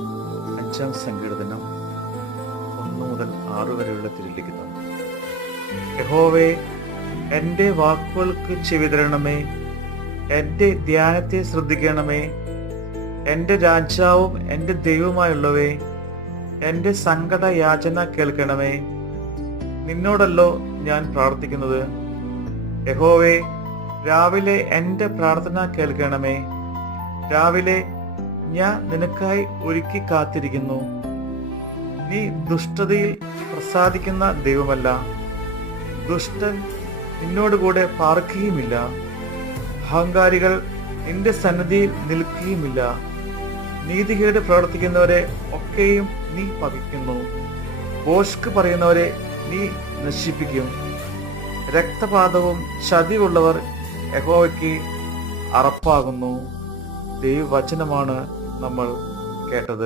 5-ാം സങ്കീർത്തനം 1 മുതൽ 6 വരെയുള്ള തിരുലിഖിതം. യഹോവേ, എൻ്റെ വാക്കുകൾക്ക് ചെവി തരണമേ, എൻ്റെ ധ്യാനത്തെ ശ്രദ്ധിക്കണമേ. എൻ്റെ രാജാവും എൻ്റെ ദൈവവുമായുള്ളവേ, എൻ്റെ സങ്കട യാചന കേൾക്കണമേ. നിന്നോടല്ലോ ഞാൻ പ്രാർത്ഥിക്കുന്നത്. യഹോവേ, രാവിലെ എൻ്റെ പ്രാർത്ഥന കേൾക്കണമേ. രാവിലെ ഞാൻ നിനക്കായി ഒരുക്കി കാത്തിരിക്കുന്നു. നീ ദുഷ്ടതയിൽ പ്രസാദിക്കുന്ന ദൈവമല്ല. ദുഷ്ടൻ നിന്നോടുകൂടെ പാർക്കുകയുമില്ല. അഹങ്കാരികൾ നിന്റെ സന്നിധിയിൽ നിൽക്കുകയുമില്ല. നീതികേട് പ്രവർത്തിക്കുന്നവരെ ഒക്കെയും നീ പകയ്ക്കുന്നു. ഭോഷ്ക് പറയുന്നവരെ നീ നശിപ്പിക്കും. രക്തപാതവും ചതിവുള്ളവർ യഹോവയ്ക്ക് അറപ്പാകുന്നു. ദൈവവചനമാണ് നമ്മൾ കേട്ടത്.